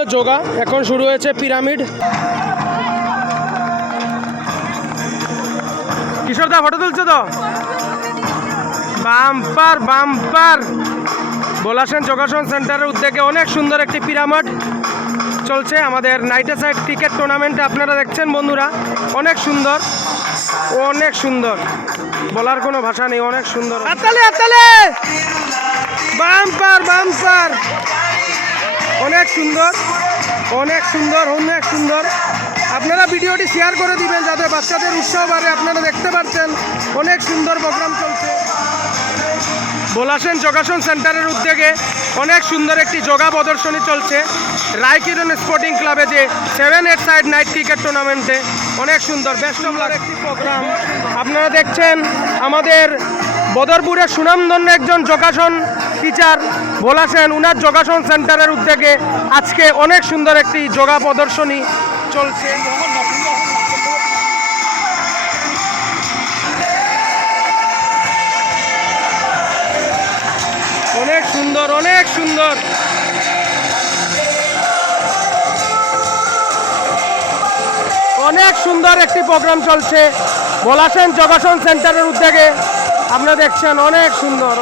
হলো যোগা, এখন শুরু হয়েছে পিরামিড। কিশোরদা ফটো তুলছে তো, বাম্পার বাম্পার। ভোলাসেন যোগাসন সেন্টারের উদ্যোগে অনেক সুন্দর একটি পিরামিড চলছে আমাদের নাইটে সাইড ক্রিকেট টুর্নামেন্টে। আপনারা দেখছেন বন্ধুরা, অনেক সুন্দর, অনেক সুন্দর, বলার কোনো ভাষা নেই, অনেক সুন্দর। আতালে আতালে, বাম্পার বাম্পার, অনেক সুন্দর, অনেক সুন্দর, অনেক সুন্দর। আপনারা ভিডিওটি শেয়ার করে দিবেন যাতে বাচ্চাদের উৎসাহ বাড়ে। আপনারা দেখতে পাচ্ছেন অনেক সুন্দর প্রোগ্রাম চলছে ভোলাসেন যোগাসন সেন্টারের উদ্যোগে। অনেক সুন্দর একটি যোগা প্রদর্শনী চলছে রায়কিরণ স্পোর্টিং ক্লাবে, যে 7-8 সাইড নাইট ক্রিকেট টুর্নামেন্টে। অনেক সুন্দর, বেস্ট অফ লাক একটি প্রোগ্রাম। আপনারা দেখছেন আমাদের বদরপুরের সুনামধন্য একজন যোগাসন টিচার ভোলাসেন, উনার যোগাসন সেন্টারের উদ্যোগে আজকে অনেক সুন্দর একটি যোগা প্রদর্শনী চলছে। অনেক সুন্দর, অনেক সুন্দর, অনেক সুন্দর একটি প্রোগ্রাম চলছে ভোলাসেন যোগাসন সেন্টারের উদ্যোগে। আপনারা দেখছেন অনেক সুন্দর।